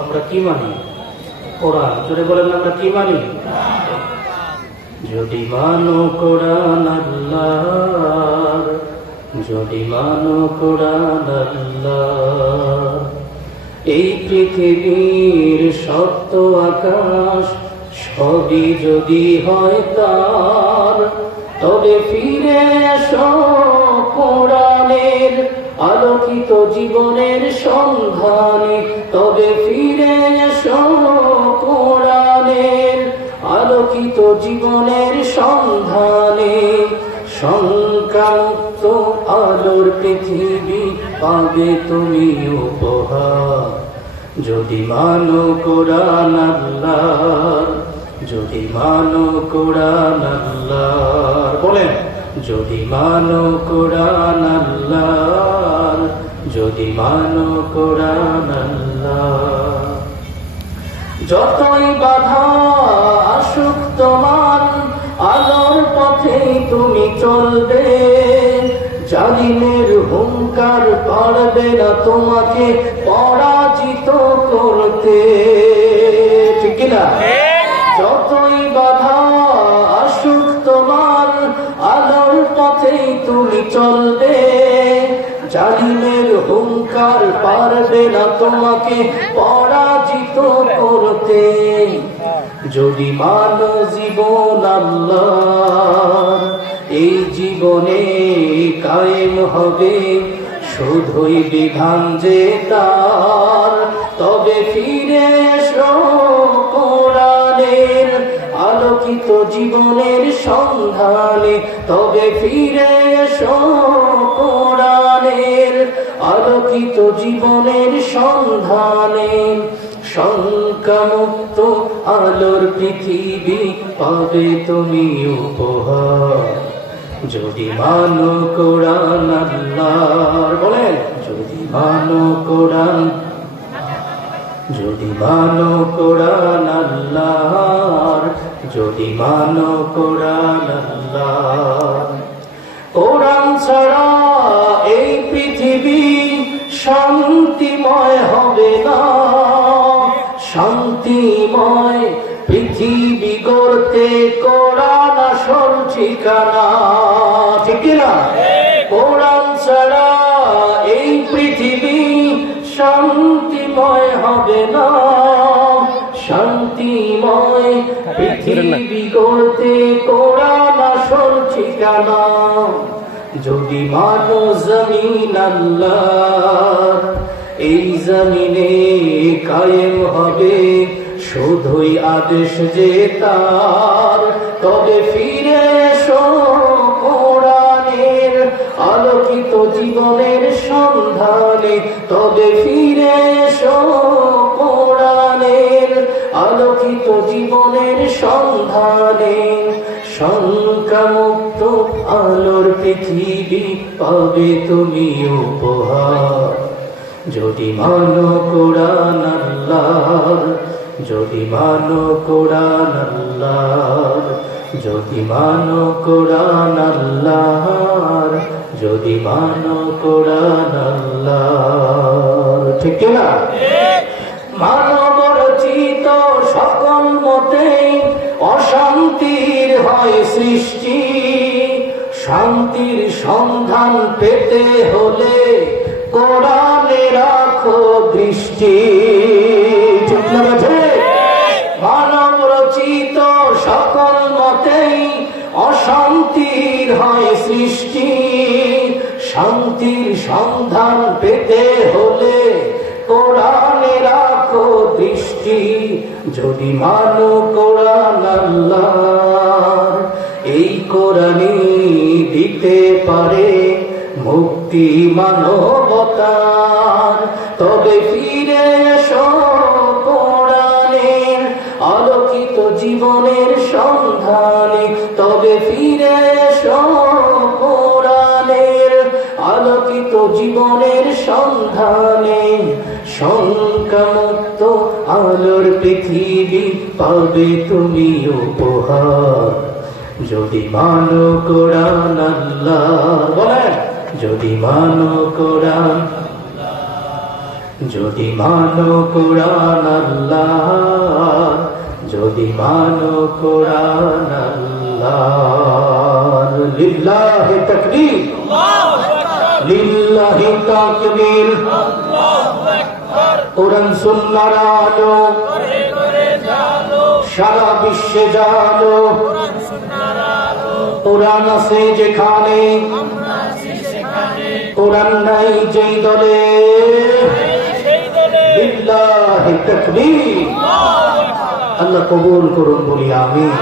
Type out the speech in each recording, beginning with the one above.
আমরা কি মানি? কোরআন। জোরে বলেন, আমরা কি মানি? যদি মানো কোরআন আল্লাহ, যদি মানো কোরআন আল্লাহ, এই পৃথিবীর সত্য আকাশ সবই যদি হয় তার, তবে ফিরে এসো কোরআনের আলোকিত জীবনের সন্ধানে, তবে ফিরে এসো কোরআনের আলোকিত জীবনের সন্ধানে। শঙ্কামুক্ত আলোর পৃথিবী পাবে তুমি উপহার, যদি মানো কোরআন আল্লাহ, যদি মানো কোরআন আল্লাহ। বলেন, যদি মানো কোরআন আল্লাহ, যদি মানো কোরআন আল্লাহ। যতই বাধা আসুক তোমার, আলোর পথেই তুমি চলবে, জালিমের হুঙ্কার পারবে না তোমাকে পরাজিত করতে, ঠিক কিনা? যতই বাধা আসুক তোমার, আলোর পথেই তুমি চলবে, জালিমের হুঙ্কার পারবে না তোমাকে পরাজিত করতে। যদি মানো জীবন আল্লাহ, এই জীবনে কায়েম হবে শুধুই বিধান যে তার, তবে ফিরে এসো কোরআনের আলোকিত জীবনের সন্ধানে, তবে ফিরে এসো কোরআনের আলোকিত জীবনের সন্ধানে। শঙ্কামুক্ত আলোর পৃথিবী পাবে তুমি উপহার, যদি মানো কোরআন আল্লাহ। বলেন, যদি মানো কোরআন, যদি মানো কোরআন আল্লাহ, যদি মানো কোরআন আল্লাহ। কোরআন ছাড়া এই পৃথিবী শান্তিময় হবে না, শান্তিময় পৃথিবী গড়তে কোরআন আসল ঠিকানা, ঠিক না? কোরআন ছাড়া এই পৃথিবী শান্তিময় হবে না, শান্তিময় পৃথিবী গড়তে কোরআন আসল ঠিকানা। যদি মানো জমিন আল্লাহ, এই জমিনে কায়েম হবে শুধুই আদেশ যে তার, তবে ফিরে এসো কোরআনের আলোকিত জীবনের সন্ধানে, তবে ফিরে এসো কোরআনের আলোকিত জীবনের সন্ধানে। শঙ্কামুক্ত আলোর পৃথিবী পাবে তুমি উপহার, যদি মানো কোরআন আল্লাহ, যদি মানো কোরআন আল্লাহ, যদি মানো কোরআন আল্লাহ, যদি মানো কোরআন আল্লাহ, ঠিক না? মানব রচিত সকল মতেই অশান্তির হয় সৃষ্টি, শান্তির সন্ধান পেতে হলে কোরআনে রাখো দৃষ্টি, ঠিক না? মানব রচিত সকল মতেই অশান্তির হয় সৃষ্টি, শান্তির সন্ধান পেতে হলে কোরআনে রাখো দৃষ্টি। যদি মানো কোরআন আল্লাহ, এই কোরআনই দিতে পারে মুক্তি মানবতার, তবে ফিরে এসো কোরআনের আলোকিত জীবনের সন্ধানে, তবে ফিরে এসো কোরআনের আলোকিত জীবনের সন্ধানে। শঙ্কামুক্ত আলোর পৃথিবী পাবে তুমি উপহার, যদি মানো কোরআন আল্লাহ। বলেন, যদি মানো কোরআন যদি মানো কোরআন আল্লাহ, যদি মানো কোরআন আল্লাহ। লিল্লাহি তাকবীর, লিল্লাহি তাকবীর। কোরআন সুন্নাহর আলো সারা বিশ্বে জানো। কোরআন আছে যেখানে, কোরআন নাই যেই দলে। লিল্লাহি তাকবীর। আল্লাহ কবুল করুন বলি আমিন।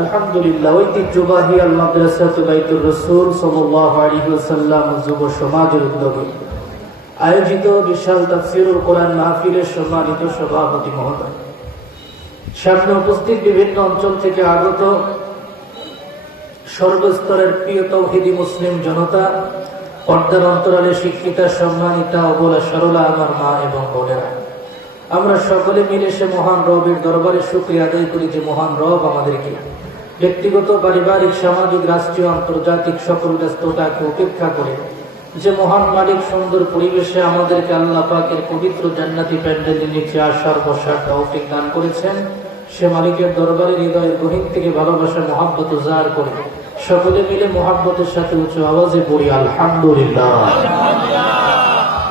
আলহামদুলিল্লাহ। ঐতিহ্যবাহী আল মাদ্রাসাতুল বাইতুর রাসূল সাল্লাল্লাহু আলাইহি ওয়াসাল্লাম যুব সমাজের উদ্যোগে আয়োজিত বিশাল তাফসীরুল কোরআন মাহফিলের সম্মানিত সভাপতি মহোদয়, সামনে উপস্থিত বিভিন্ন অঞ্চল থেকে আগত সর্বস্তরের প্রিয় তৌহিদি মুসলিম জনতা, পর্দার অন্তরালে শিক্ষিতা সম্মানিতা অবলা সরলা আমার মা এবং বোনেরা, আমরা সকলে মিলে সে মহান রবের দরবারে শুকরিয়া আদায় করি যে মহান রব আমাদেরকে ব্যক্তিগত, পারিবারিক, সামাজিক, রাষ্ট্রীয়, আন্তর্জাতিক সকল ব্যস্ততাকে উপেক্ষা করে যে মহান মালিক সুন্দর পরিবেশে আমাদেরকে আল্লাহ পাকের পবিত্র জান্নাতি প্যান্ডেলের নিচে আসার বসার তৌফিক দান করেছেন। সে মালিকের দরবারে হৃদয়ের গহীন থেকে ভালোবাসা মহাব্বত জাহির করে সকলে মিলে মহাব্বতের সাথে উঁচু আওয়াজে পড়ি আলহামদুলিল্লাহ।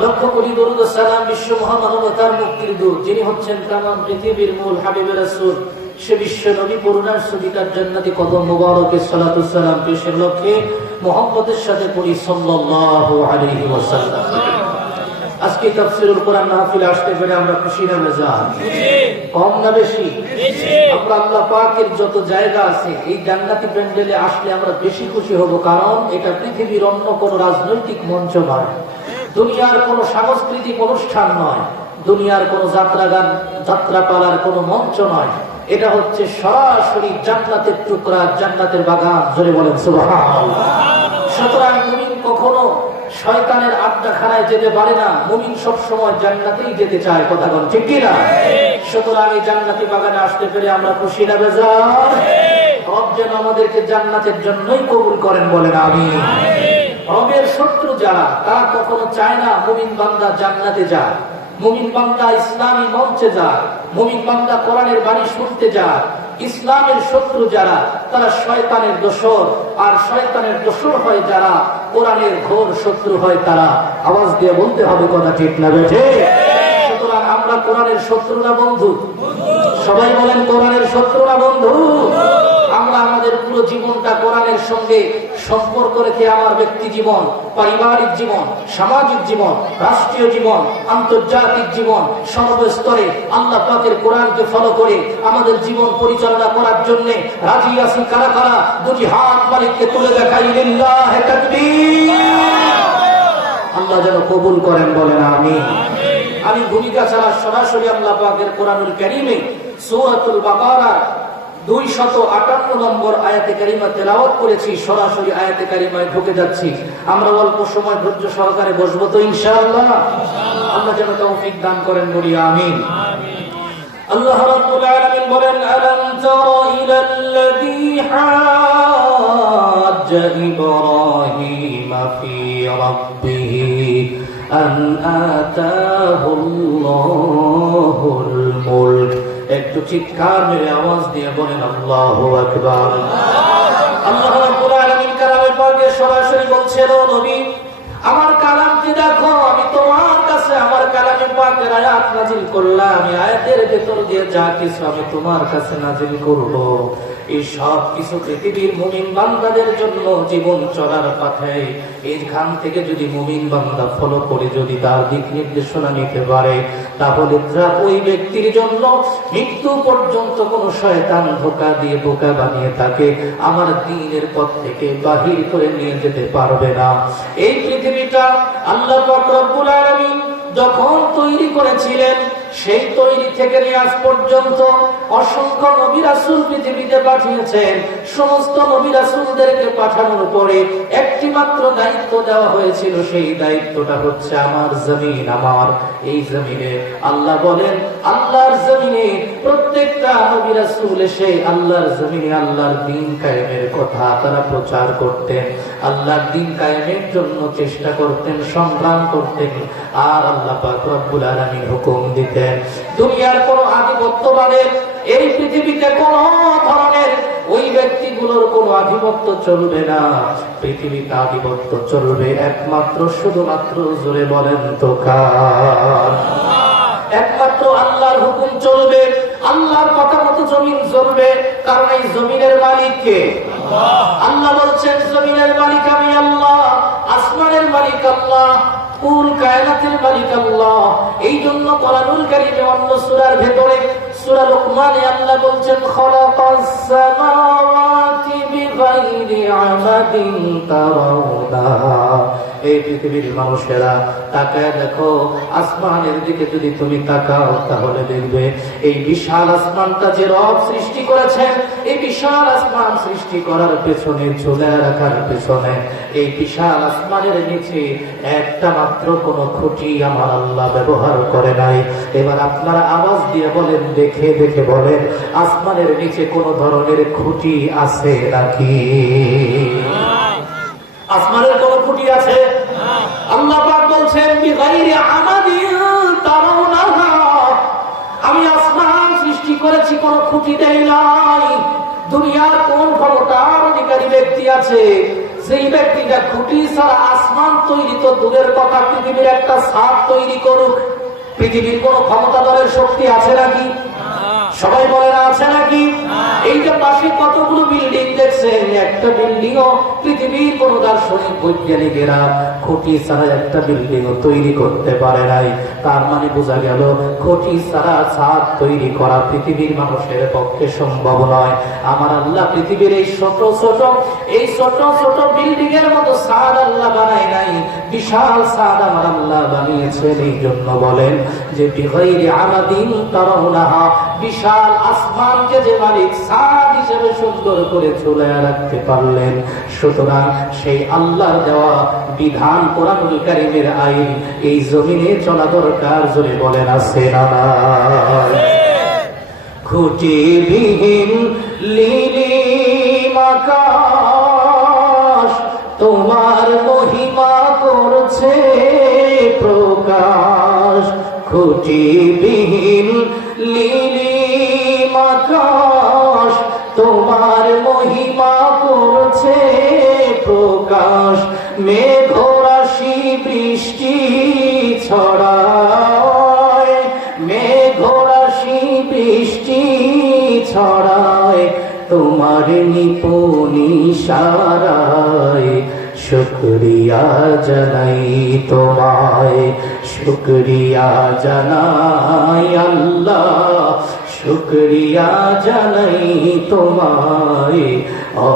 লক্ষ্য করি দরুদ ও সালাম বিশ্ব মহামানবতার মুক্তির দূত, যিনি হচ্ছেন তামাম পৃথিবীর মূল হাবিবের রাসূল, সে বিশ্ব নবী করুণার সুবিকার জান্নাতি কদম মুবারকে সালাতু সালাম পেশের লক্ষ্যে মহব্বতের সাথে পড়ি সাল্লাল্লাহু আলাইহি ওয়াসাল্লাম। আজকে তাফসীরুল কোরআন মাহফিলে আসতে পেরে আমরা খুশি না বেজার? কম না বেশি? আমরা আল্লাহ পাকের যত জায়গা আছে এই জান্নাতি প্যান্ডেলে আসলে আমরা বেশি খুশি হব, কারণ এটা পৃথিবীর অন্য কোনো রাজনৈতিক মঞ্চ নয়, দুনিয়ার কোনো সাংস্কৃতিক অনুষ্ঠান নয়, দুনিয়ার কোনো যাত্রাগান যাত্রাপালার কোনো মঞ্চ নয়। এটা হচ্ছে সরাসরি জান্নাতের টুকরা, জান্নাতের বাগান। জোরে বলেন সুবহানাল্লাহ। সুতরাং মুমিন কখনো শয়তানের আড্ডাখানায় যেতে পারে না, মুমিন সব সময় জান্নাতেই যেতে চায়। কথা বলেন ঠিক কি না? সুতরাং এই জান্নাতি বাগানে আসতে পেরে আমরা খুশি না বেজার? রব যেন আমাদেরকে জান্নাতের জন্যই কবুল করেন, বলেন আমিন। রবের শত্রু যারা, তারা কখনো চায় না মুমিন বান্দা জান্নাতে যায়, মুমিন বান্দা ইসলামী মঞ্চে যায়, মুমিন বান্দা কোরআনের বাণী শুনতে যায়। ইসলামের শত্রু যারা, তারা শয়তানের দোসর, আর শয়তানের দোসর হয় যারা, কোরআনের ঘোর শত্রু হয় তারা। আওয়াজ দিয়ে বলতে হবে কথা ঠিক না বেঠে? সুতরাং আমরা কোরআনের শত্রু না বন্ধু? সবাই বলেন কোরআনের শত্রু না বন্ধু? আমরা আমাদের পুরো জীবনটা কোরআনের সঙ্গে সম্পর্ক রেখে আমার ব্যক্তি জীবন, পারিবারিক জীবন, সামাজিক জীবন, রাষ্ট্রীয় জীবন, আন্তর্জাতিক জীবন, সর্বস্তরে আল্লাহ পাকের কোরআনকে ফলো করে আমাদের জীবন পরিচালনা করার জন্য রাজি আছি কারা কারা? দুটি হাত মালিককে তুলে দেখাই। লিল্লাহি তাকবীর। আল্লাহ যেন কবুল করেন, বলেন আমিন। আমি ভূমিকা ছাড়া সরাসরি আল্লাহ পাকের কোরআনুল কারীমে সূরাতুল বাকারা 258 নম্বর আয়াতে কারিমা তেলাওয়াত করেছি। সরাসরি আয়াতে কারিমায় ঢুকে যাচ্ছি। আমরা অল্প সময় ধৈর্য সহকারে বসবো তো ইনশাআল্লাহ? আল্লাহ যেন তৌফিক দান করেন, বলি আমিন। আল্লাহ রাব্বুল আলামিন বলেন, আলাম তারা ইলাল্লাযী হাজ্জা ইব্রাহিম ফি রাব্বিহি আন আতাহুল্লাহুল মুলক। একটু চিৎকার মেরে আওয়াজ দিয়ে বলেন আল্লাহু আকবার। আল্লাহ রাব্বুল আলামিন কালামে পাকে সরাসরি বলছেন, ও নবী, আমার কালামকে দেখো, আমি তোমার কাছে আমার কালামে পাকের আয়াত নাযিল করলাম। আমি আয়াতের ভেতর দিয়ে যা কিছু আমি তোমার কাছে নাযিল করব, এই সব কিছু পৃথিবীর মুমিন বান্দাদের জন্য জীবন চলার পথে এইখান থেকে যদি মুমিন বান্দা ফলো করে যদি তার দিক নির্দেশনা নিতে পারে, তাহলে ওই ব্যক্তির জন্য মৃত্যু পর্যন্ত কোনো শয়তান ধোঁকা দিয়ে বোকা বানিয়ে তাকে আমার দ্বীনের পথ থেকে বাহির করে নিয়ে যেতে পারবে না। এই পৃথিবীটা আল্লাহ পাক রব্বুল আলামিন যখন তৈরি করেছিলেন, সেই তৈরি থেকে নিয়ে আজ পর্যন্ত অসংখ্য নবী রাসূল পৃথিবীতে পাঠিয়েছেন। সমস্ত নবী রাসূলদেরকে পাঠানোর পরে একটি মাত্র দায়িত্ব দেওয়া হয়েছিল, সেই দায়িত্বটা হচ্ছে আমার জমিন, আমার এই জমিনে। আল্লাহ বলেন, আল্লাহর জমিনে প্রত্যেকটা নবী রাসূল এসে আল্লাহর জমিনে আল্লাহর দ্বীন কায়েমের কথা তারা প্রচার করতেন, আল্লাহর দ্বীন কায়েমের জন্য চেষ্টা করতেন, সংগ্রাম করতেন। আর আল্লাহ পাক রব্বুল আলামিন হুকুম দিতেন, দুনিয়ার কোন আধিপত্যবাদের এই পৃথিবীতে কোন ধরনের ওই ব্যক্তিগুলোর কোন আধিপত্য চলবে না। পৃথিবীতে আধিপত্য চলবে একমাত্র শুধুমাত্র, জোরে বলেন তো কার? একমাত্র আল্লাহর হুকুম চলবে, আল্লাহর কথা মতো জমিন চলবে। কারণ এই জমিনের মালিক কে? আল্লাহ বলছেন, জমিনের মালিক আমি আল্লাহ, আসমানের মালিক আল্লাহ, কুল কায়নাতের মালিক আল্লাহ। এই জন্য কোরআনুল কারীমে অন্য সূরার ভেতরে সূরা লুকমানে আল্লাহ বলছেন, খালাকাস সামাওয়াতি বিগাইরি আমাদিন তারাউনাহা। এই পৃথিবীর মানুষেরা তাকায় দেখো, আসমানের দিকে যদি তুমি তাকাও তাহলে দেখবে এই বিশাল আসমানটা যে রব সৃষ্টি করেছেন, এই বিশাল আসমান সৃষ্টি করার পেছনে, ঝুলে রাখার পেছনে, এই বিশাল আসমানের নিচে একটা মাত্র কোন খুঁটি আমার আল্লাহ ব্যবহার করে নাই। এবার আপনারা আওয়াজ দিয়ে বলেন, দেখে দেখে বলেন, আসমানের নিচে কোন ধরনের খুঁটি আছে নাকি? আসমানের কোন খুঁটি আছে? আল্লাহ পাক বলছেন, বিগাইরি আমাদিন তারাউনাহা, আমি আসমান সৃষ্টি করেছি, কোন খুঁটি দেই নাই। দুনিয়ার কোন ক্ষমতার অধিকারী ব্যক্তি আছে সেই ব্যক্তিটা খুঁটি ছাড়া আসমান তৈরি তো দূরের কথা, পৃথিবীর একটা ছাদ তৈরি করুক, পৃথিবীর কোন ক্ষমতাধরের শক্তি আছে নাকি? সবাই বলে না, আছে নাকি? এই যে পাশে কতগুলো বিল্ডিং দেখছেন, একটা বিল্ডিংও পৃথিবীর কোন দার্শনিক বৈজ্ঞানিকেরা খুঁটি ছাড়া একটা বিল্ডিং তৈরি করতে পারে নাই। তার মানে বোঝা গেল, খুঁটি ছাড়া ছাদ তৈরি করা পৃথিবীর মানুষের পক্ষে সম্ভব নয়। আমার আল্লাহ পৃথিবীর এই ছোট ছোট বিল্ডিং এর মতো ছাদ আল্লাহ বানায় নাই, বিশাল ছাদ আমার আল্লাহ বানিয়েছেন। এই জন্য বলেন যে বিগাইরি আমাদিন তারাউনাহা, বিশাল আসমানকে যে মালিক ছাদ হিসেবে সুন্দর করে ঝুলে রাখতে পারলেন, সুতরাং সেই আল্লাহর দেওয়া বিধান, কোরআনুল কারীমের আইন এই জমিনে চলা দরকার। জোরে বলেন, আছে না নাই? খুঁটিবিহীন নীলিম আকাশ তোমার মহিমা করছে প্রকাশ। খুঁটিবিহীন নীলিম আকাশ তোমার মহিমা করছে প্রকাশ। মেঘরাশি বৃষ্টি ছড়ায়, মেঘরাশি বৃষ্টি ছড়ায় তোমার নিপুণ ইশারায়। শুকরিয়া জানাই তোমায়, শুকরিয়া জানাই আল্লাহ, শুকরিয়া জানাই তোমায়।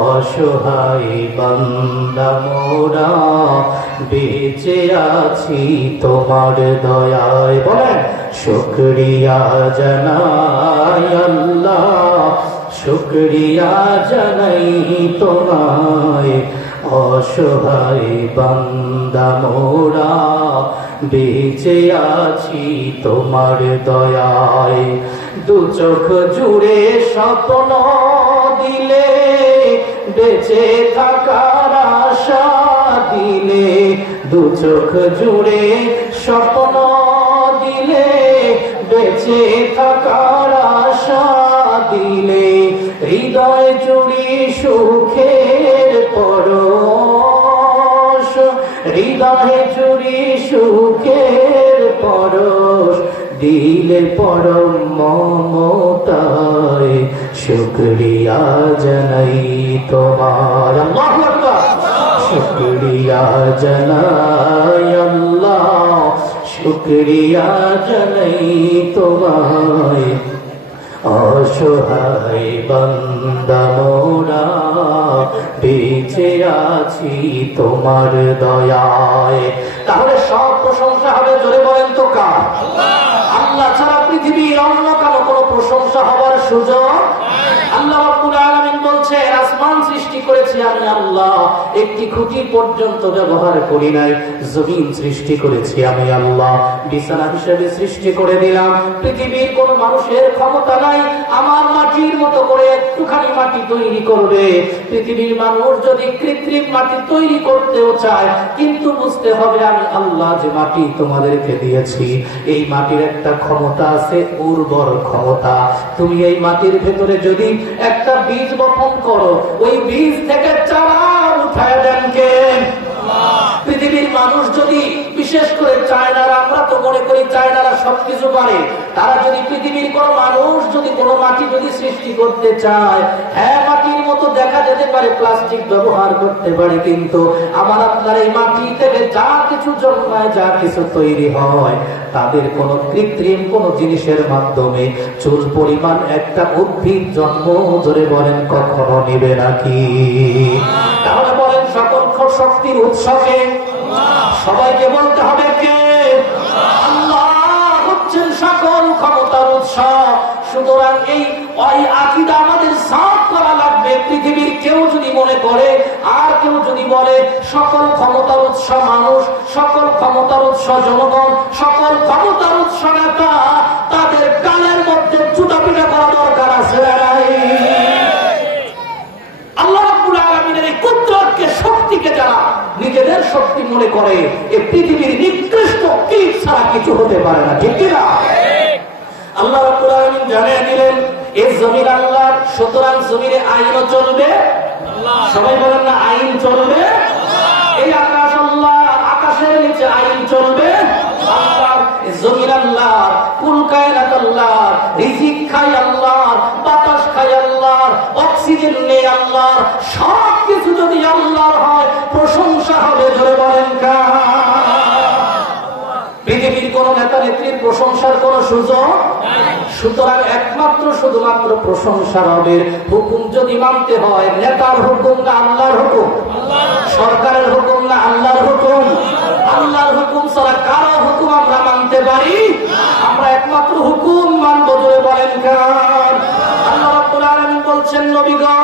অসহায় বান্দা মোরা বেঁচে আছি তোমার দয়ায়। বলেন, শুকরিয়া জানাই আল্লাহ, শুকরিয়া জানাই তোমায়। অসহায় বান্দা মোরা বেঁচে আছি তোমার দয়ায়। দু চোখ জুড়ে স্বপ্ন দিলে, বেঁচে থাকার আশা দিলে। দু চোখ জুড়ে স্বপ্ন দিলে, বেঁচে থাকার আশা দিলে। হৃদয় জুড়ি সুখের পরশ, হৃদয় জুড়ি সুখের পরশ দিলে পরম মমতায়। শুকরিয়া জানাই তোমার, আল্লাহু আকবার। শুকরিয়া জানাই আল্লাহ, শুকরিয়া জানাই তোমায়। অসহায় বান্দা মোরা বেঁচে আছি তোমার দয়ায়। তাহলে সব প্রশংসা হবে, জোরে বলেন তো কার? আল্লাহ ছাড়া সুযোগ। আল্লাহ রাব্বুল আলামিন বলছেন, আসমান সৃষ্টি করেছি আমি আল্লাহ, একটি খুঁটি পর্যন্ত ব্যবহার করি নাই। জমিন সৃষ্টি করেছি আমি আল্লাহ, বিছানা হিসেবে সৃষ্টি করে দিলাম। পৃথিবীর কোন মানুষের ক্ষমতা নাই আমার মাটির মতো করে একটুখানি মাটি তৈরি করবে। পৃথিবীর মানুষ যদি কৃত্রিম মাটি তৈরি করতেও চায়, কিন্তু বুঝতে হবে আমি আল্লাহ যে মাটি তোমাদেরকে দিয়েছি, এই মাটির একটা ক্ষমতা আছে, উর্বর ক্ষমতা। তুমি এই মাটির ভেতরে যদি একটা বীজ বপন করো, ওই বীজ থেকে চারা উঠায় দেন কে? পৃথিবীর মানুষ যদি, বিশেষ করে চায়নারা, আমরা তো মনে করি চায়নারা সবকিছু পারে, তারা যদি পৃথিবীর কোন মানুষ যদি কোনো মাটি যদি সৃষ্টি করতে চায়, হ্যাঁ মাটির মতো দেখা যেতে পারে, প্লাস্টিক ব্যবহার করতে পারে, কিন্তু আমার আপনার এই মাটি থেকে যা কিছু জন্মায়, যা কিছু তৈরি হয়, তাদের কোন কৃত্রিম কোন জিনিসের মাধ্যমে চুল পরিমাণ একটা উদ্ভিদ জন্ম ধরে বলেন কখনো নিবে নাকি? তাহলে বলেন সকল শক্তির উৎসকে সবাইকে বলতে হবে কে? আল্লাহ হচ্ছেন সকল ক্ষমতার উৎস। সুতরাং এই আকীদা আমাদের সাফ করা লাগবে। পৃথিবীর কেউ যদি মনে করে, আর কেউ যদি বলে সকল ক্ষমতার উৎস মানুষ, সকল ক্ষমতার উৎস জনগণ, সকল ক্ষমতার উৎস নেতা, তাদের গালের মধ্যে জুতা পিটা করা দরকার আছে না নাই? আল্লাহ রাব্বুল আলামিনের এই কুদরতকে, শক্তিকে যারা নিজেদের শক্তি মনে করে, এই পৃথিবীর নিকৃষ্ট কীট ছাড়া কিছু হতে পারে না, ঠিক কিনা? আল্লাহ রাব্বুল আলামিন জানিয়ে দিলেন এই জমিন আল্লাহর, সুতরাং জমিনে আইনও চলবে। সবাই বলেন না, আইন চলবে। এই আকাশ আল্লাহর, আকাশের নিচে আইন চলবে আল্লাহর। জমিন আল্লাহর, কুল কায়নাত আল্লাহর, রিজিক খায় আল্লাহর, বাতাস খায় আল্লাহর, অক্সিজেন নেই আল্লাহর। সব কিছু যদি আল্লাহর হয়, প্রশংসা হবে, জোরে বলেন কার? পৃথিবীর কোন নেতা নেত্রীর প্রশংসার কোন সুযোগ? সুতরাং একমাত্র শুধুমাত্র প্রশংসা হবে। হুকুম যদি মানতে হয়, নেতার হুকুম না আল্লাহর হুকুম? সরকারের হুকুম না আল্লাহর হুকুম? আল্লাহর হুকুম ছাড়া কারো হুকুম আমরা মানতে পারি? আমরা একমাত্র হুকুম মানব, জোরে বলেন কার? আল্লাহ রাব্বুল আলামিন বলছেন, নবী গো,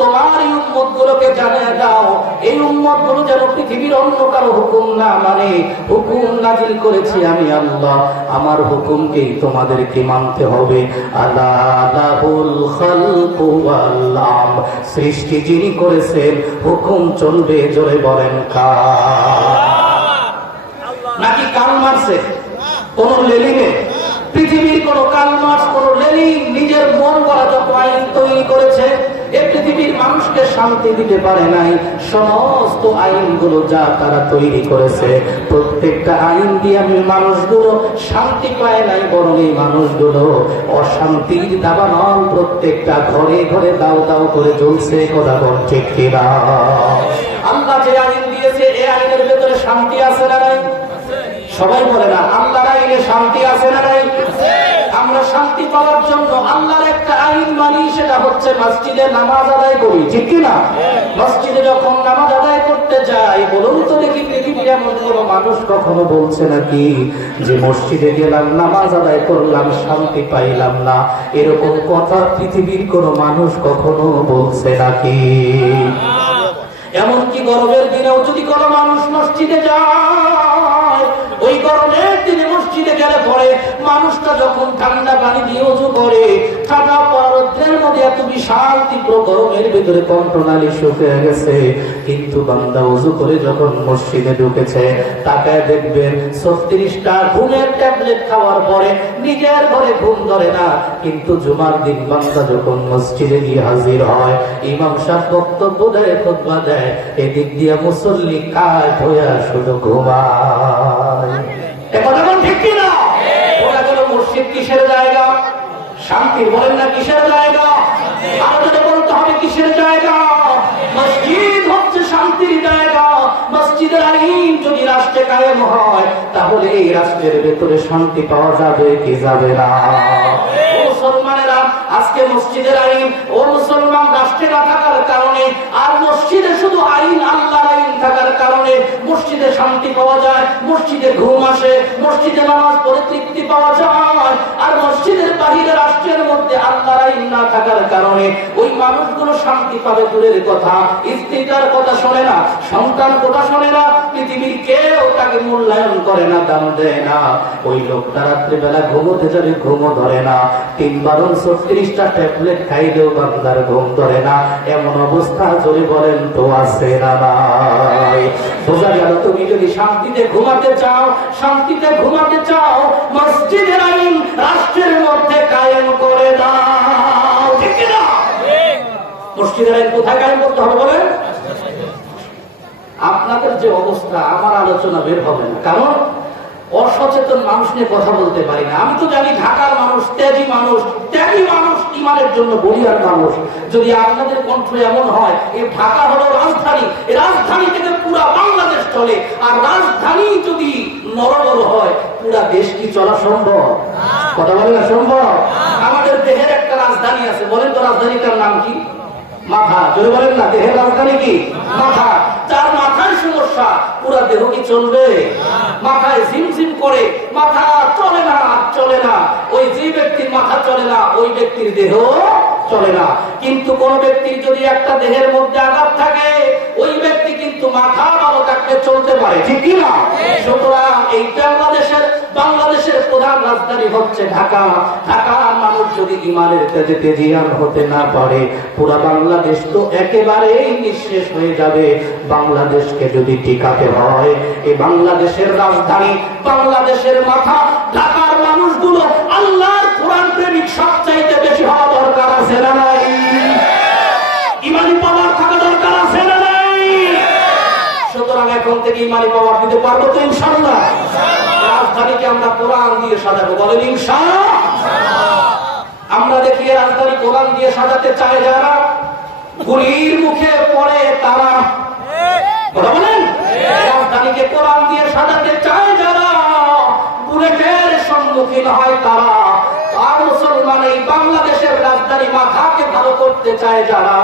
তোমার এই উম্মতগুলোকে জানিয়ে দাও, এই উম্মতগুলো যেন পৃথিবীর অন্য কারো হুকুম না মানে। হুকুম নাজিল করেছি আমি আল্লাহ, আমার হুকুমকেই তোমাদেরকে মানতে হবে। আলা লাহুল খালকু ওয়াল আমর, সৃষ্টি যিনি করেছেন, হুকুম চলবে, জোরে বলেন কার? নাকি কাল মারছে কোন লেলিনে? পৃথিবীর কোন কাল মার্কস, কোন লেনিন নিজের মন করা যত আইন তৈরি করেছে, এ পৃথিবীর মানুষকে শান্তি দিতে পারে নাই। সমস্ত আইনগুলো যা তারা তৈরি করেছে, প্রত্যেকটা আইন দিয়ে আমি মানুষগুলো শান্তি পায় নাই, বরং এই মানুষগুলো অশান্তির দাবানল প্রত্যেকটা ঘরে ঘরে দাও দাও করে জ্বলছে। কথা বল ঠিক কিনা? আল্লাহ যে আইন দিয়েছে, এই আইনের ভেতরে শান্তি আছে না নাই? সবাই বলে না, আল্লাহর আইনে শান্তি আছে না নাই? আমরা শান্তি পাওয়ার জন্য আল্লাহর একটা আইন মানি, সেটা হচ্ছে মসজিদে নামাজ আদায় করি, ঠিক কিনা? মসজিদে যখন নামাজ আদায় করতে যাই, বলুন তো দেখি পৃথিবীর এমন কোন মানুষ কখনো বলছে নাকি যে মসজিদে গেলাম, নামাজ আদায় করলাম, শান্তি পাইলাম না? এরকম কথা পৃথিবীর কোন মানুষ কখনো বলছে নাকি? এমনকি গরমের দিনেও যদি কোন মানুষ মসজিদে যায়, ওই গরমের দিনে মসজিদে গেলে পরে মানুষটা যখন ঠান্ডা পানি দিয়ে উযু করে, ঠান্ডা রৌদ্রের মধ্যে এত বিশাল তীব্র গরমের ভিতরে কণ্ঠনালী শুকিয়ে গেছে, কিন্তু বান্দা উযু করে যখন মসজিদে ঢুকেছে, তাকায় দেখবেন 36টা ঘুমের ট্যাবলেট খাওয়ার পরে নিজের ঘরে ঘুম ধরে না, কিন্তু জুমার দিন বান্দা যখন মসজিদে গিয়ে হাজির হয়, ইমাম সাহেব বক্তব্য দেয়, খুতবা দেয়, এদিক দিয়ে মুসল্লি কাজ হইয়া শুধু ঘুমায়। এখন ঠিক কিনা? ওরা গেল মসজিদ কিসের জায়গা? শান্তি। বলেন না কিসের জায়গা? আমাদের বলতে হবে কিসের জায়গা? মসজিদ হচ্ছে শান্তির জায়গা। মসজিদের আইন যদি রাষ্ট্রে কায়েম হয়, তাহলে এই রাষ্ট্রের ভেতরে শান্তি পাওয়া যাবে কি যাবে না? মুসলমানেরা আজকে মসজিদের আইন, ও মুসলমান রাষ্ট্রে না থাকার কারণে, আর মসজিদে শুধু আইন, আল্লাহর আইন থাকার কারণে মসজিদে শান্তি পাওয়া যায়, মসজিদে ঘুম আসে, মসজিদে নামাজ পড়ে তৃপ্তি পাওয়া যায়। আর মসজিদের বাহিরে রাষ্ট্রের মধ্যে আল্লাহর আইন না থাকার কারণে ওই মানুষগুলো শান্তি পাবে দূরের কথা, স্ত্রীটার কথা শোনে না, সন্তান কথা শোনে না, পৃথিবীর কেউ তাকে মূল্যায়ন করে না, দাম দেয় না। ওই লোকটা রাত্রিবেলা ঘুমোতে যাবে, ঘুমও ধরে না, 3-36টা ট্যাবলেট খাইলেও বান্দার ঘুম ধরে না। এমন অবস্থা যদি বলেন তো আছে না নাই? বোঝা গেল, তুমি যদি শান্তিতে ঘুমাতে চাও, শান্তিতে ঘুমাতে চাও, মসজিদের আইন রাষ্ট্রের মধ্যে কায়েম করে দাও, ঠিক না? মসজিদের আইন কোথায় কায়েম করতে হবে বলেন? আপনাদের যে অবস্থা, আমার আলোচনা বের হবে না, কারণ অসচেতন মানুষ নিয়ে কথা বলতে পারি না। আমি তো জানি ঢাকার মানুষ ত্যাগী মানুষ, ত্যাগী মানুষ, ইমানের জন্য বলিয়ার মানুষ। যদি আপনাদের কণ্ঠ এমন হয়, এই ঢাকা হলো রাজধানী, এই রাজধানী থেকে পুরা বাংলাদেশ চলে, আর রাজধানী যদি নরবর হয়, পুরা দেশ কি চলা সম্ভব? কথা বলে না সম্ভব? আমাদের দেহের একটা রাজধানী আছে, বলেন তো রাজধানীটার নাম কি? মাথা। যদি বলেন না, দেহের রাজধানী কি? মাথা। যার মাথায় সমস্যা, পুরা দেহ কি চলবে? মাথায় ঝিমঝিম করে, মাথা চলে না, চলে না। ওই যে ব্যক্তির মাথা চলে না, ওই ব্যক্তির দেহ চলে না। কিন্তু কোন ব্যক্তির যদি একটা দেহের মধ্যে আঘাত থাকে, ওই ব্যক্তি কিন্তু মাথা ভালো থাকলে চলতে পারে, ঠিক কি না? সুতরাং এই বাংলাদেশের প্রধান রাজধানী হচ্ছে ঢাকা। ঢাকার মানুষ যদি ইমানের তেজে তেজিয়ান হতে না পারে, পুরা বাংলাদেশ তো একেবারেই নিঃশেষ হয়ে যাবে। বাংলাদেশকে যদি টিকাতে হয়, এই বাংলাদেশের রাজধানী, বাংলাদেশের মাথা, ঢাকার মানুষগুলো আল্লাহর কোরআন প্রেমিক সবচাইতে বেশি হওয়া দরকার আছে না নাই? ইমানি পাওয়ার থাকা দরকার আছে না নাই? সুতরাং এখন থেকে ইমানি পাওয়ার দিতে পারবো তো ইনশাআল্লাহ? রাজধানীকে আমরা কোরআন দিয়ে সাজাবো, বলেন ইনশাআল্লাহ। আমরা দেখি রাজধানী কোরআন দিয়ে সাজাতে চায় যারা, গুলির মুখে পড়ে তারা। কথা বলেন? রাজধানীকে কোরআন দিয়ে সাজাতে চায় যারা, বুলেটের সম্মুখীন হয় তারা। আর মুসলমান এই বাংলাদেশের রাজধানী মাথাকে ভালো করতে চায় যারা,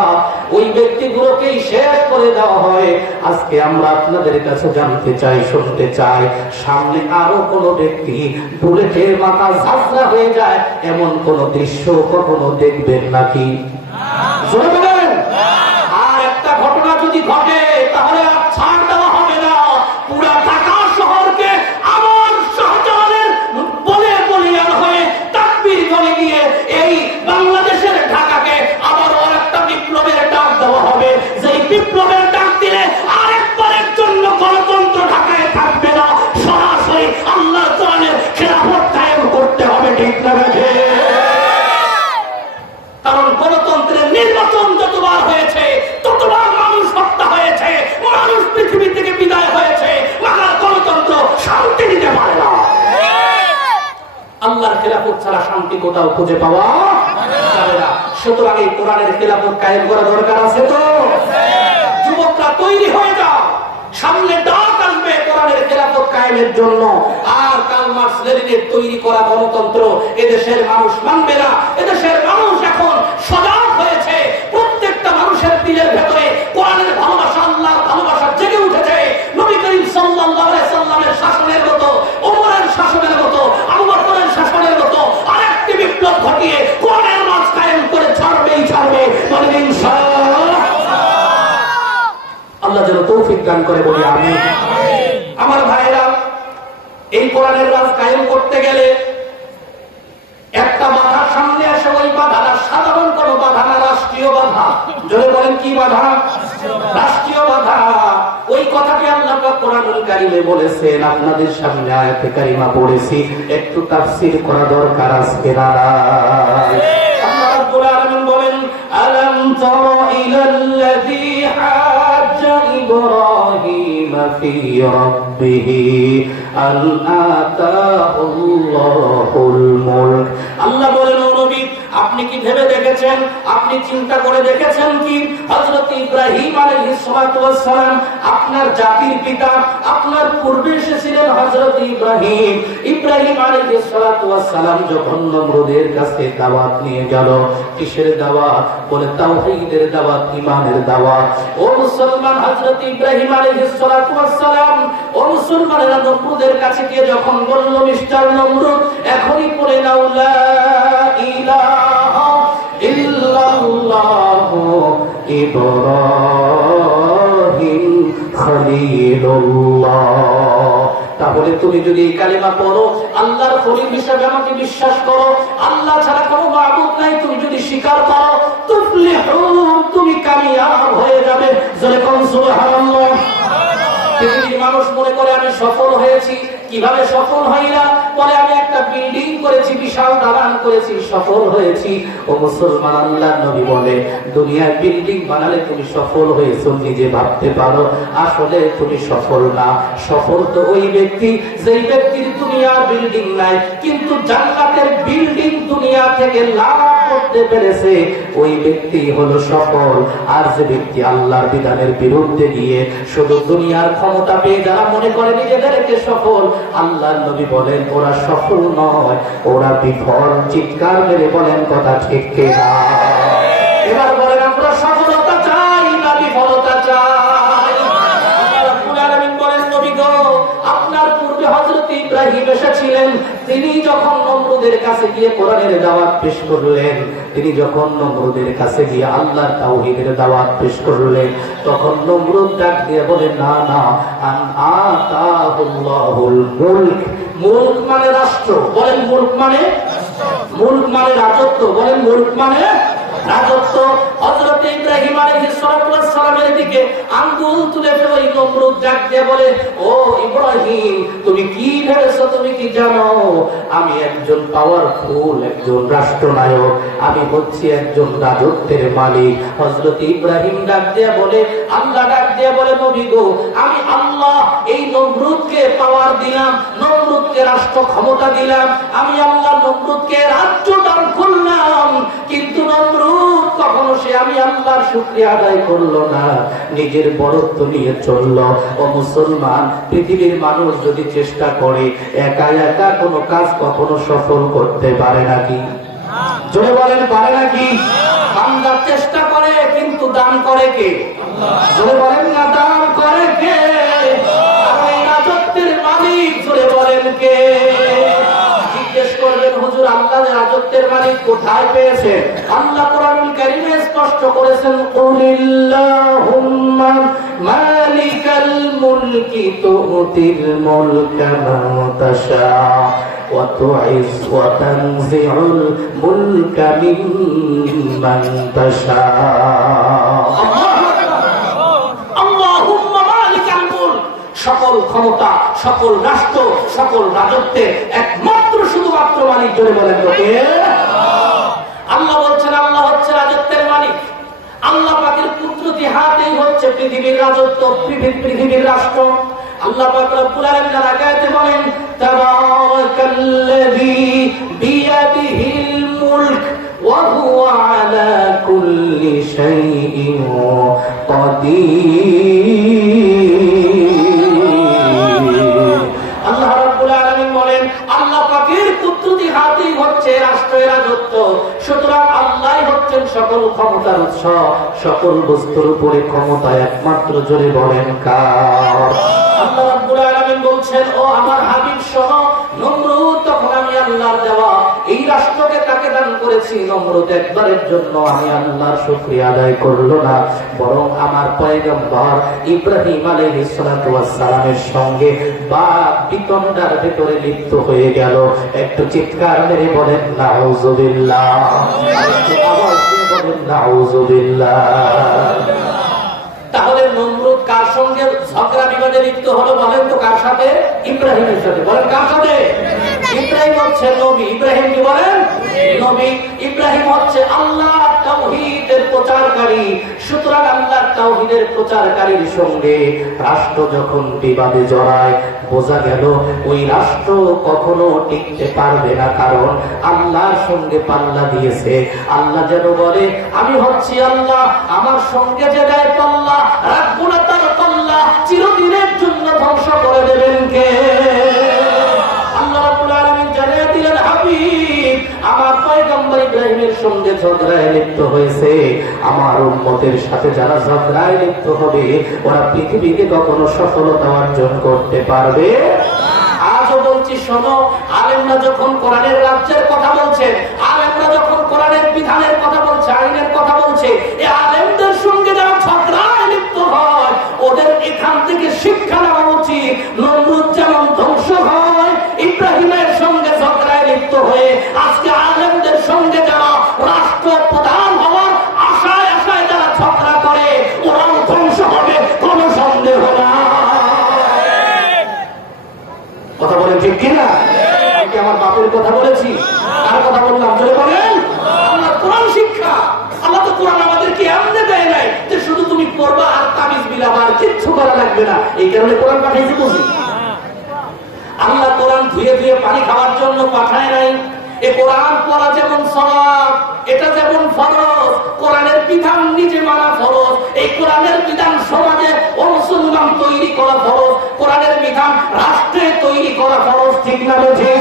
ওই ব্যক্তিগুলোকেই শেষ করে দেওয়া হয়। আজকে আমরা আপনাদের কাছে জানতে চাই, শুনতে চাই, সামনে আরো কোন ব্যক্তি বুলেটের মাথা ঝাঁঝরা হয়ে যায়, এমন কোন দৃশ্য কখনো দেখবেন নাকি? আর একটা ঘটনা যদি ঘটে, তাহলে আর ছাড় দেওয়া হবে না। পুরা ঢাকা শহরকে আমার শাহজাহানের বলে বলিয়ান হয়ে তাকবীর ধ্বনি দিয়ে এই বাংলাদেশের ঢাকাকে আবার আরেকটা বিপ্লবের ডাক দেওয়া হবে। যেই বিপ্লবের ডাক দিলে আরেকবারের জন্য গণতন্ত্র ঢাকায় থাকবে না, সরাসরি আল্লাহর কোরআনের খেলাফত কায়েম করতে হবে, ঠিক না? কারণ গণতন্ত্রের নির্বাচন যতবার হয়েছে, ততবার মানুষ হত্যা হয়েছে, মানুষ পৃথিবী থেকে বিদায় হয়েছে। মাগার গণতন্ত্র শান্তি দিতে পারে না। আল্লাহর খেলাফত ছাড়া শান্তি কোথাও খুঁজে পাওয়া যাবে না। সুতরাং এই কোরআনের খেলাফত কায়েম করা দরকার আছে তো? যুবকরা তৈরি হয়ে যাও, সামনে ডাক আসবে কোরআনের খেলাফত কায়েমের জন্য। আর কার্ল মার্কস লেনিনের তৈরি করা গণতন্ত্র এদেশের মানুষ মানবে না। এদেশের মানুষ এখন সজাগ হয়েছে, প্রত্যেকটা মানুষের দিলের ভেতরে কোরআনের ভালোবাসা, আল্লাহর ভালোবাসা জেগে উঠেছে। নবী করিম সাল্লাল্লাহু আলাইহি সাল্লামের শাসনের মতো, ওমরের শাসনের মতো, আবু বকরের শাসনের মতো আরেকটি বিপ্লব ঘটিয়ে কোরআনের রাজ কায়েম করে ছাড়বেই ছাড়বে, বলেন ইনশাআল্লাহ। আল্লাহ যেন তৌফিক দান করে, বলি আমিন। আমার ভাইরা, এই কোরআনের রাজ কায়েম করতে গেলে একটা বাধার সামনে আসে। ওই বাধাটা সাধারণ কোন বাধা না, রাষ্ট্রীয় বাধা। জোরে বলেন, কি বাধা? রাষ্ট্রীয় বাধা। ওই কথাটি আল্লাহ পাক কোরআনুল কারীমে বলেছেন, আপনাদের সামনে আয়াতে কারিমা পড়েছি, একটু তাফসীর করা দরকার আজকে না। আল্লাহ রাব্বুল আলামিন বলেন, আলাম তারা ইলাল্লাযী হাজ্জা ইব্রাহিম ফি রাব্বিহি আন আতাহুল্লাহুল মুলক। আল্লাহ বলেন, ও নবী, আপনি কি ভেবে দেখেছেন দেখেছেন? আপনি চিন্তা করে দেখেছেন কি হযরত ইব্রাহিম আলাইহিস সালাতু ওয়াস সালাম আপনার জাতির পিতা, আপনার পূর্বে এসেছিলেন হযরত ইব্রাহিম। ইব্রাহিম আলাইহিস সালাতু ওয়াস সালাম যখন নমরুদের কাছে দাওয়াত নিয়ে গেল, কিসের দাওয়াত? বলে তাওহীদের দাওয়াত, ঈমানের দাওয়াত। ও মুসলমান, হযরত ইব্রাহিম আলাইহিস সালাতু ওয়াস সালাম ও মুসলমানেরা নমরুদের কাছে গিয়ে যখন বলল, মিস্টার নমরুদ, এখনই পড়ে নাও লা ইলাহা ইল্লাল্লাহু ইব্রাহিম খলিলুল্লাহ। তাহলে তুমি যদি এই কালিমা পড়ো, আল্লাহর খলিল হিসেবে আমাকে বিশ্বাস করো, আল্লাহ ছাড়া কোনো মাবুদ নাই, তুমি যদি স্বীকার করো, তুফলিহুন, তুমি কামিয়াব হয়ে যাবে। জোরে কোন সুবহানাল্লাহ। পৃথিবীর মানুষ মনে করে আমি সফল হয়েছি। কিভাবে সফল হই না? বলে আমি একটা বিল্ডিং করেছি, বিশাল দালান করেছি, সফল হয়েছি। ও মুসলমান, আল্লাহর নবী বলে দুনিয়ার বিল্ডিং বানালে তুমি সফল হয়েছো নিজে ভাবতে পারো, আসলে তুমি সফল না। সফল তো ওই ব্যক্তি যেই ব্যক্তির দুনিয়ার বিল্ডিং নাই, কিন্তু জান্নাতের বিল্ডিং দুনিয়া থেকে লাভ করতে পেরেছে, ওই ব্যক্তি হলো সফল। আর যে ব্যক্তি আল্লাহর বিধানের বিরুদ্ধে গিয়ে শুধু দুনিয়ার ক্ষমতা পেয়ে যারা মনে করে নিজেদেরকে সফল, আল্লাহর নবী বলেন ওরা সফল নয়, ওরা বিফল। চিৎকার মেরে বলেন কথা ঠিক কিনা? এবার বলেন আমরা সফলতা চাই না বিফলতা চাই? রব্বুল আলামিন বলেন, নবী গো, আপনার পূর্বে হযরত ইব্রাহিম এসেছিলেন, তিনি যখন নমরুদের কাছে গিয়ে কোরআনের দাওয়াত পেশ করলেন, তিনি যখন নমরুদের কাছে গিয়ে আল্লাহর তাওহীদের দাওয়াত পেশ করলেন, তখন নমরুদ ডাক দিয়ে বলে, না না, আন আতাহুল্লাহুল মুলক। মুলক মানে রাষ্ট্র। বলেন মুলক মানে? মুলক মানে রাজত্ব। বলেন মুলক মানে রাজত্ব। হযরত ইব্রাহিম আলাইহিস সালাতু ওয়াস সালামের দিকে আঙ্গুল তুলে ফেলে ওই নমরুদ ডাক দিয়ে বলে, ও ইব্রাহিম, তুমি কি ভেবেছো? তুমি কি জানো আমি একজন পাওয়ারফুল, একজন রাষ্ট্রনায়ক, আমি হচ্ছি একজন রাজত্বের মালিক। হযরত ইব্রাহিম ডাক দিয়ে বলে, আল্লাহ ডাক দিয়ে বলে, নবী গো, আমি আল্লাহ এই নমরুদকে পাওয়ার দিলাম, নমরুদকে রাষ্ট্র ক্ষমতা দিলাম, আমি আল্লাহ নমরুদকে রাজ্য দান করলাম, কিন্তু নমরুদ কখনো সে আমি আল্লাহর শুকরিয়া আদায় করলো না, নিজের বড়ত্ব নিয়ে চললো। ও মুসলমান, পৃথিবীর মানুষ যদি চেষ্টা করে, একা একা কোনো কাজ কখনো সফল করতে পারে নাকি? জোরে বলেন, পারে নাকি? বান্দা চেষ্টা করে, কিন্তু দান করে কে? জোরে বলেন না, দান করে কে? আর এই রাজত্বের মালিক জোরে বলেন কে? জিজ্ঞেস করবেন, হুজুর, আল্লাহ রাজত্বের মালিক কোথায় পেয়েছে? আল্লাহ কোরআনুল কারীমে স্পষ্ট করেছেন, কুলিল্লাহুম্মা মালিকাল মুলকি তুতিল মুলকা মান তাশা ওয়া তুইজ ওয়া তানজিউল মুলকা মিম্মান তাশা। সকল ক্ষমতা, সকল রাষ্ট্র, সকল রাজত্বের একমাত্র শুধুমাত্র মালিক জোরে বলেন তো কে? আল্লাহ বলছেন, আল্লাহ হচ্ছে রাজত্বের মালিক। আল্লাহ পাকের কুদরতি হাতেই হচ্ছে পৃথিবীর রাজত্ব, পৃথিবীর রাষ্ট্র। আল্লাহ পাক রব্বুল আলামিন আয়াতে বলেন, তাবারাকাল্লাযী বিয়াদিহিল মুলক ওয়া হুয়া আলা কুল্লি শাইইন কাদির। আল্লাহ রাব্বুল আলামিন বলেন, আল্লাহ পাকের কুদরতি হাতেই হচ্ছে রাষ্ট্রের রাজত্ব। সুতরাং আল্লাহই হচ্ছেন সকল ক্ষমতার উৎস, সকল বস্তুর উপরে ক্ষমতা একমাত্র জোরে বলেন কার? আল্লাহ রাব্বুল আলামিন বলছেন, ও আমার হাবিব শোনো, নমরুদ তখন আমি আল্লাহর দেওয়া এই রাষ্ট্রকে তাকে দান করেছি, নমরুদ একবারের জন্য আমি আল্লাহর শুকরিয়া আদায় করলো না, বরং আমার পয়গম্বর ইব্রাহিম আলাইহিস সালাতু ওয়াস সালামের সঙ্গে বাদ বিতণ্ডার ভেতরে লিপ্ত হয়ে গেল। একটু চিৎকার মেরে বলেন নাউযুবিল্লাহ, একটু আওয়াজ দিয়ে বলেন নাউযুবিল্লাহ। তাহলে নমরুদ কার সঙ্গে ঝগড়া বিবাদে লিপ্ত হলো? বলেন তো কার সাথে? ইব্রাহিমের সাথে। বলেন কার সাথে? ইব্রাহিম হচ্ছে নবী। ইব্রাহিম কি বলেন? নবী। ইব্রাহিম হচ্ছে আল্লাহ তাওহীদের প্রচারকারী। সুতরাং আল্লাহর তাওহীদের প্রচারকারীর সঙ্গে রাষ্ট্র যখন বিবাদে জড়ায়, বোঝা গেল ওই রাষ্ট্র কখনো টিকতে পারবে না, কারণ আল্লাহর সঙ্গে পাল্লা দিয়েছে। আল্লাহ যেন বলে আমি হচ্ছি আল্লাহ, আমার সঙ্গে যে দেয় পাল্লা, রাখবো না তার পাল্লা, চিরদিনের জন্য ধ্বংস করে দেবেন কে? আল্লাহ রাব্বুল আলামিন জানিয়ে দিলেন, হাবিব আমার পয়গম্বর ইব্রাহিমের সঙ্গে ঝগড়ায় লিপ্ত হয়েছে, আমার উম্মতের সাথে যারা ঝগড়ায় লিপ্ত হবে ওরা পৃথিবীতে কখনো সফলতা অর্জন করতে পারবে। আজও বলছি শোনো, আলেমরা যখন কোরআনের রাজ্যের কথা বলছে, আলেমরা যখন কোরআনের বিধানের কথা বলছে, আইনের কথা বলছে, এই আলেমদের সঙ্গে যারা ঝগড়ায় লিপ্ত হয় ওদের এখান থেকে শিক্ষা নেওয়া উচিত। নমরুদ যেমন ধ্বংস হয় ইব্রাহিমের সঙ্গে ঝগড়ায় লিপ্ত হয়ে, আজকে আলেমদের সঙ্গে যারা রাষ্ট্র প্রধান হওয়ার আশায় আশায় যারা ঝগড়া করে ওরাও ধ্বংস হবে, কোনো সন্দেহ না। কথা বলেন ঠিক কিনা? আমি আমার বাপের কথা বলেছি, কার কথা বললাম জোরে বলেন? আল্লাহ কোরআন শিক্ষা। আল্লাহ তো কোরআন আমাদেরকে এমনি দেয় নাই যে শুধু তুমি পড়বা আর তাবিজ বিলাবা আর কিচ্ছু করা লাগবে না। এই কারণে কোরআন পাঠিয়েছি বুঝি। আল্লাহ কোরআন ধুয়ে ধুয়ে পানি খাওয়ার জন্য পাঠায় নাই। এ কোরআন পড়া যেমন সওয়াব, এটা যেমন ফরজ। কোরআনের বিধান নিজে মানা ফরজ, এই কোরআনের বিধান সমাজে মুসলমান তৈরি করা ফরজ, কোরআনের বিধান রাষ্ট্রে তৈরি করা ফরজ। ঠিক না বুঝি?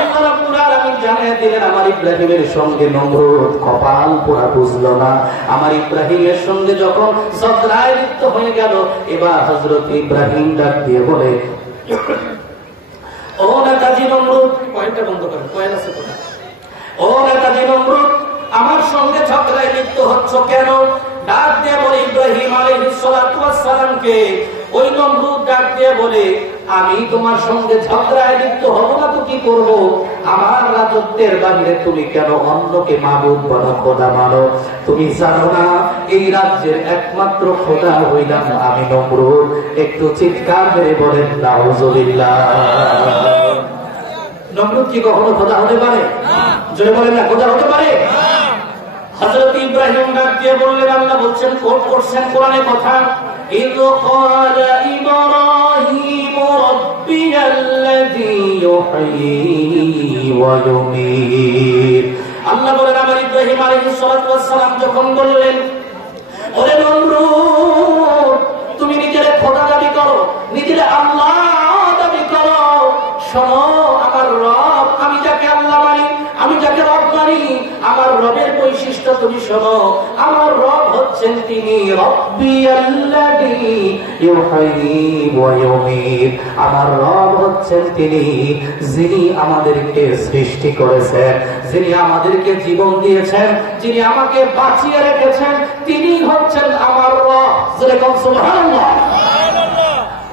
আল্লাহ রাব্বুল আলামিন জানিয়ে দিলেন আমার ইব্রাহিমের সঙ্গে নমরুদ কপাল পোড়া বুঝলো না। আমার ইব্রাহিমের সঙ্গে যখন ঝগড়ায় লিপ্ত হয়ে গেল, এবার হযরত ইব্রাহিম ডাক দিয়ে বলে, ও নেতাজি নমরুদ, পয়েন্টটা বন্ধ করেন, পয়েন্ট আছে কোথায়? ও নেতাজি নমরুদ, আমার সঙ্গে ঝগড়ায় লিপ্ত হচ্ছ কেন? ডাক দিয়ে বলে ইব্রাহিম আলাইহিস সালাতু ওয়াস সালামকে। ওই নমরুদ ডাক দিয়ে বলে, আমি তোমার সঙ্গে ঝগড়ায় লিপ্ত হব না তো কি করব? আমার রাজত্বের বাইরে তুমি কেন অন্যকে মাবুদ বানো, খোদা মানো? তুমি জানো না এই রাজ্যের একমাত্র খোদা হইলাম আমি নমরুদ? একটু চিৎকার মেরে বলেন নাউজুবিল্লাহ। নমরুদ কি কখনো খোদা হতে পারে? জোরে বলেন না, খোদা হতে পারে? হযরত ইব্রাহিম ডাক দিয়ে বললেন, আল্লাহ বলছেন, কোট করছেন কোরআনে কথা, إذ قال إبراهيم ربي الذي يحيي ويميت। আল্লাহ বলেন আমার ইব্রাহিম আলাইহিস সালাতু ওয়াস সালাম যখন বললেন, ওরে নমরুদ তুমি নিজের খোদা দাবি করো, নিজের আল্লাহ দাবি করো, শোনো আমার রব, আমি যাকে আল্লাহ মানি, আমি যাকে রব মানি, আমার রবের বৈশিষ্ট্য তুমি শোনো। আমার রব হচ্ছেন তিনি রব্বি আল্লাযী ইউহয়ী ওয়া ইউমীত। আমার রব হচ্ছেন তিনি যিনি আমাদেরকে সৃষ্টি করেছেন, যিনি আমাদেরকে জীবন দিয়েছেন, যিনি আমাকে বাঁচিয়ে রেখেছেন, তিনি হচ্ছেন আমার রব। যেরকম সুবহানাল্লাহ।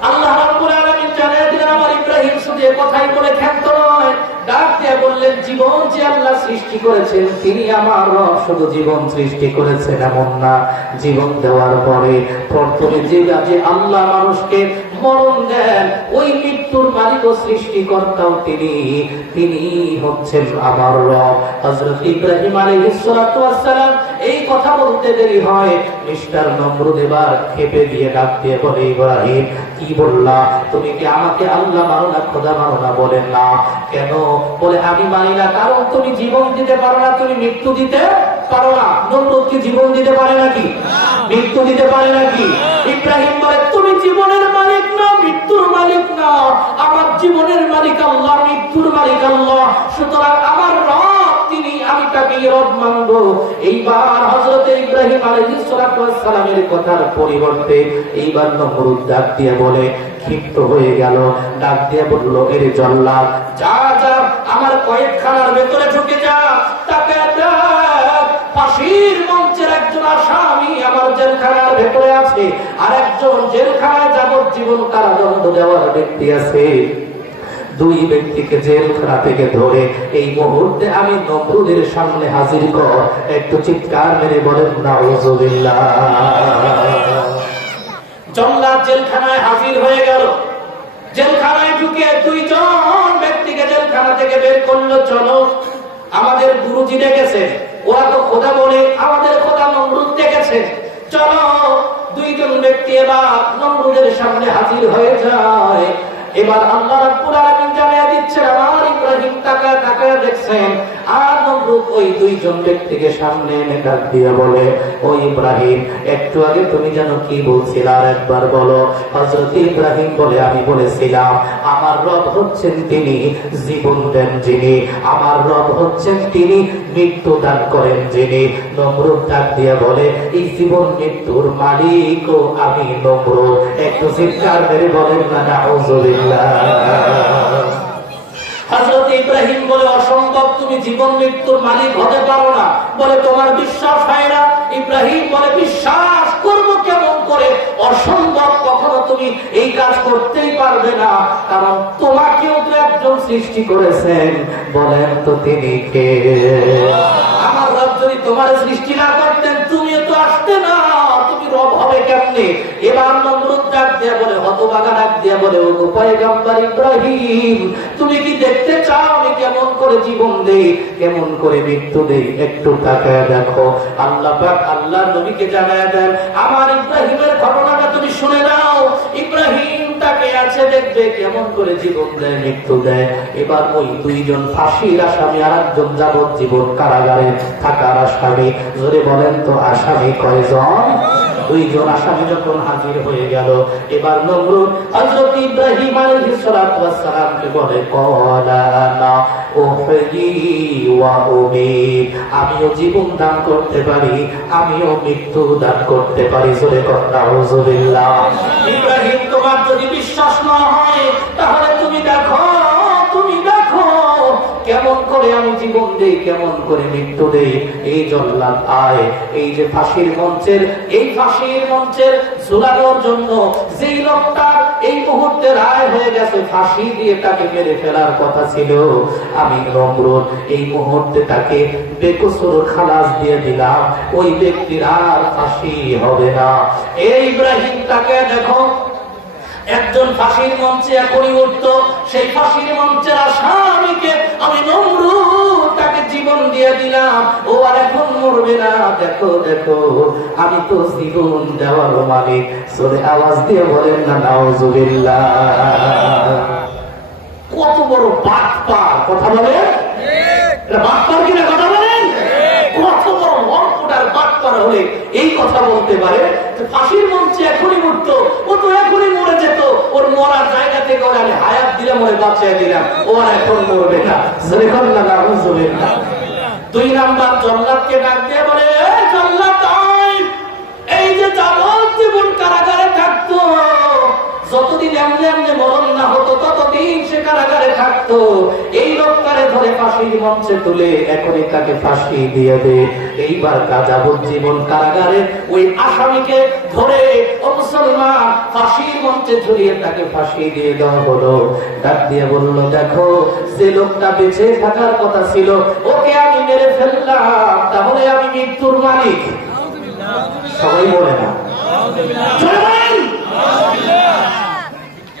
আল্লাহ রাব্বুল আলামিন জানিয়ে দিলেন আমার ইব্রাহিম শুধু এই কথাই বলে ক্ষান্ত নয়, ডাক দিয়ে বললেন জীবন যে আল্লাহ সৃষ্টি করেছেন তিনি আমার রব। শুধু জীবন সৃষ্টি করেছেন এমন না, জীবন দেওয়ার পরে প্রথমে যে আল্লাহ মানুষকে মরণ দেন, ওই মৃত্যুর মালিক ও সৃষ্টিকর্তাও তিনি হচ্ছেন আমার রব। হযরত ইব্রাহিম আলাইহিস সালাতু ওয়াস সালাম এই কথা বলতে দেরি হয়, মিস্টার নমরুদ এবার খেপে দিয়ে ডাক দিয়ে বলে, ইব্রাহিম কি বললা? তুমি কি আমাকে আল্লাহ মানো না, খোদা মানো না? বলেন না। কেন? বলে আমি মানি না কারণ তুমি জীবন দিতে পারো না, তুমি মৃত্যু দিতে পারো না। নমরুদ কি জীবন দিতে পারে নাকি? মৃত্যু দিতে পারে নাকি? ইব্রাহিম বলে তুমি জীবনের মালিক না, মৃত্যুর মালিক না, আমার জীবনের মালিক আল্লাহ, মৃত্যুর মালিক আল্লাহ। সুতরাং আমার রব তিনি, আমি তাকে রব মানব। এইবার হযরত ইব্রাহিম আলাইহিস সালাতু ওয়াস সালামের কথার পরিবর্তে এইবার নমরুদ ডাক দিয়ে বলে, ক্ষিপ্ত হয়ে গেল, ডাক দিয়ে বলল, এর জল্লাদ যা যা আমার কয়েকখানার ভেতরে ঢুকে যা, তাকে ফাঁসির মঞ্চের একজন আসামি আমার জেলখানার ভেতরে আছে, আর একজন জেলখানায় যাবজ্জীবন কারাদণ্ড দেওয়ার ব্যক্তি আছে। দুই ব্যক্তিকে জেলখানা থেকে ধরে এই মুহূর্তে আমি নমরুদের সামনে হাজির কর। একটু চিৎকার মেরে বলেন নাউজুবিল্লাহ। জল্লাদ জেলখানায় হাজির হয়ে গেল, জেলখানায় ঢুকে দুইজন ব্যক্তিকে জেলখানা থেকে বের করলো। চলো আমাদের গুরুজি ডেকেছে, ওরা তো খোদা বলে, আমাদের খোদা নমরুদ গেছে। চলো, দুইজন ব্যক্তি এবার নমরুদের সামনে হাজির হয়ে যায়। এবার আল্লাহ রাব্বুল আলামিন জানিয়ে দিচ্ছেন, আমার ইব্রাহিম তাকায় তাকায় দেখছেন। আর নমরুদ ওই দুইজন ব্যক্তিকে সামনে এনে ডাক দিয়ে বলে, ও ইব্রাহিম, একটু আগে তুমি যেন কি বলছিলে আর একবার বলো। হযরত ইব্রাহিম বলে, আমি বলেছিলাম আমার রব হচ্ছেন তিনি জীবন দেন যিনি, আমার রব হচ্ছেন তিনি মৃত্যু দান করেন যিনি। নমরুদ ডাক দিয়ে বলে, এই জীবন মৃত্যুর মালিকও আমি নমরুদ। একটু চিৎকার মেরে বলেন না নাউযুবিল্লাহ। হযরত ইব্রাহিম বলে, অসম্ভব, তুমি জীবন মৃত্যুর মালিক হতে পারো না। বলে, তোমার বিশ্বাস হয় না? ইব্রাহিম বলে, বিশ্বাস করব কেমন করে? অসম্ভব, কখনো তুমি এই কাজ করতেই পারবে না, কারণ তোমাকেও তো একজন সৃষ্টি করেছেন। বলেন তো তিনি কে? আমার রব যদি তোমার সৃষ্টি না করতেন তুমিও তো আসতে না, তুমি রব হবে কেমনে? এবার নমরুদ ডাক দিয়া বলে, হতভাগা ডাক দিয়া বলে, ও গো পয়গম্বর ইব্রাহিম, তুমি কি দেখতে চাও আমি কেমন করে জীবন দেই, কেমন করে মৃত্যু দেই? একটু তাকায় দেখো। আল্লাহ পাক আল্লাহর নবীকে জানায় দেন, আমার ইব্রাহিমের ঘটনাটা তুমি শুনে নাও। ইব্রাহিম তাকে আছে দেখবে কেমন করে জীবন দেয়, মৃত্যু দেয়। এবার ওই দুইজন ফাঁসির আসামি আর একজন যাবজ্জীবন কারাগারে থাকার আসামি, জোরে বলেন তো আসামি কয়জন? দুইজন আসামি যখন হাজির হয়ে গেল, এবার নমরুদ হযরত ইব্রাহিম আলাইহিস সালাতু ওয়াস সালামকে বলে, ক্বালা উহয়ি ওয়া উমীত, আমিও জীবন দান করতে পারি, আমিও মৃত্যু দান করতে পারি। জোরে বলেন নাউযুবিল্লাহ। ইব্রাহিম, তোমার যদি বিশ্বাস না হয় তাহলে তুমি দেখো, তুমি দেখো কেমন করে আমি জীবন দেই, কেমন করে মৃত্যু দেই। এই জল্লাদ আয়, এই যে ফাঁসির মঞ্চের, এই ফাঁসির মঞ্চের ঝুলানোর জন্য যেই লোকটা এই মুহূর্তে রায় হয়ে গেছে, ফাঁসি দিয়ে তাকে মেরে ফেলার কথা ছিল, আমি নমরুদ এই মুহূর্তে তাকে বেকসুর খালাস দিয়ে দিলাম। ওই ব্যক্তির আর ফাঁসি হবে না। এই ইব্রাহিম তাকে দেখো, একজন ফাঁসির মঞ্চে এখনই উঠতো, সেই ফাঁসির মঞ্চের আসামিকে আমি নমরুদ তাকে জীবন দিয়ে দিলাম, ও আর এখন মরবে না। দেখো দেখো, আমি তো জীবন দেওয়ার মালিক। সরে আওয়াজ দিয়ে বলেন না নাউযুবিল্লাহ। কত বড় বাটপার, কথা বলেন, বাটপার কিনা কথা বলেন? কত বড় লম্পটার বাটপার হলে এই কথা বলতে পারে? ফাঁসির মঞ্চে এখনই উঠতো, ও তো এখনই মরে যেত। ওর মরার জায়গা থেকে ওরা আমি হায়াত দিলাম, ওরে বাঁচিয়ে দিলাম, ও আর এখন মরবে না। দুই নাম্বার জল্লাদকে ডাক দিয়ে বলে, জল্লাদ এই যে যাবজ্জীবন কারাগারে থাকতো, যতদিন এমনি এমনি মরণ না হতো ততদিন সে কারাগারে থাকতো। এই লোকটারে ধরে ফাঁসির মঞ্চে তুলে এখনই তাকে ফাঁসি দিয়ে দে। এইবার যাবজ্জীবন কারাগারে ওই আসামিকে ধরে ও মুসলমান ফাঁসির মঞ্চে ঝুলিয়ে তাকে ফাঁসি দিয়ে দেওয়া হলো। ডাক দিয়ে বলল, দেখো যে লোকটা বেঁচে থাকার কথা ছিল ওকে আমি মেরে ফেললাম, তাহলে আমি মৃত্যুর মালিক। সবাই বলে না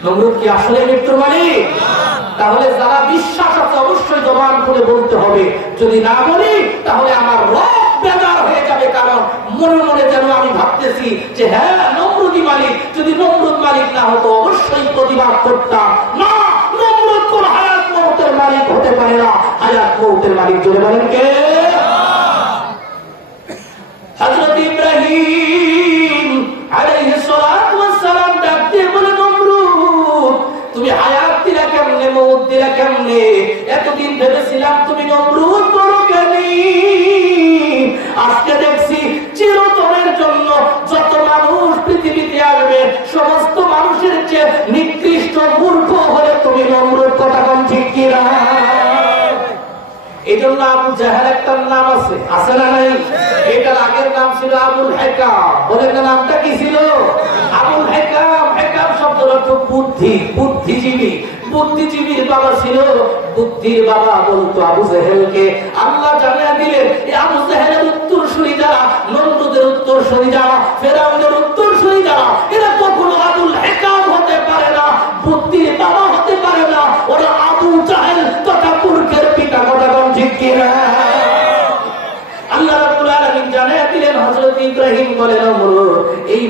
নমরুদ কি আসলে মৃত্যুর মালিক? তাহলে যারা বিশ্বাস আছে অবশ্যই জবান খুলে বলতে হবে। যদি না বলি তাহলে আমার রব বেজার হয়ে যাবে, কারণ মনে মনে যেন আমি ভাবতেছি যে হ্যাঁ নমরুদই মালিক। যদি নমরুদ মালিক না হতো অবশ্যই প্রতিবাদ করতাম। না, নমরুদ কোন হায়াত মৌতের মালিক হতে পারে না। হায়াত মৌতের মালিক জোরে বলেন কে? হযরত ইব্রাহিম আলাইহিস সালাতু ওয়াস সালাম ডাক দিয়ে বলে, নমরুদ তুমি হায়াত দিলা কেমনে, মৌত দিলা কেমনে? এতদিন ভেবেছিলাম তুমি নমরুদ বড় জ্ঞানী, আজকে দেখছি চিরতরের জন্য যত মানুষ পৃথিবীতে আসবে সমস্ত মানুষের চেয়ে নিকৃষ্ট মূর্খ হলে তুমি নমরুদ। কথা কোন ঠিক কিনা? এই জন্য আবু জাহেল একটা নাম আছে, আছে না নাই? এটার আগের নাম ছিল আবুল হেকাম। বলেন না নামটা কি ছিল? আবুল হেকাম। হেকাম শব্দের অর্থ বুদ্ধি, বুদ্ধিজীবী। বুদ্ধিজীবীর বাবা ছিল, বুদ্ধির বাবা বলতো আবু জাহেলকে। আল্লাহ জানিয়ে দিলেন এই আবু জাহেলের উত্তরসূরি যারা, নমরুদের উত্তরসূরি যারা, ফেরাউনের উত্তরসূরি যারা, এরা কখনো আবুল হেকাম হতে পারে না, বুদ্ধির বাবা হতে পারে না। ওরা আবু জাহেল তথা পুরুষের পিতা। কথা কোন ঠিক কিনা? আল্লাহ রাব্বুল আলামিন জানিয়ে দিলেন, হযরত ইব্রাহিম বলে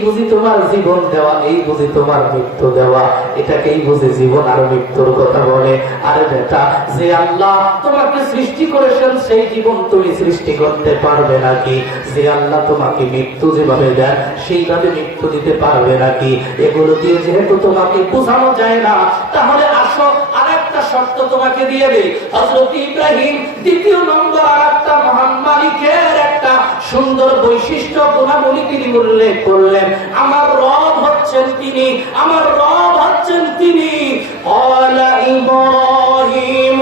বুঝি তোমার জীবন দেওয়া, এই বুঝি তোমার মৃত্যু দেওয়া, এটাকেই বুঝি জীবন আর মৃত্যুর কথা বলে। আরে বেটা, যে আল্লাহ তোমাকে সৃষ্টি করেছেন সেই জীবন তুমি সৃষ্টি করতে পারবে নাকি? যে আল্লাহ তোমাকে মৃত্যু যেভাবে দেন সেইভাবে মৃত্যু দিতে পারবে নাকি? এগুলো দিয়ে যেহেতু তোমাকে বোঝানো যায় না, তাহলে আসো আরেকটা শর্ত তোমাকে দিয়ে দেই। হযরত ইব্রাহিম দ্বিতীয় নম্বর আরেকটা মহান মালিকের একটা সুন্দর বৈশিষ্ট্য গুণাবলী তিনি উল্লেখ করলেন। আমার রব হচ্ছেন তিনি, আমার রব হচ্ছেন তিনি। ক্বালা ইব্রাহিম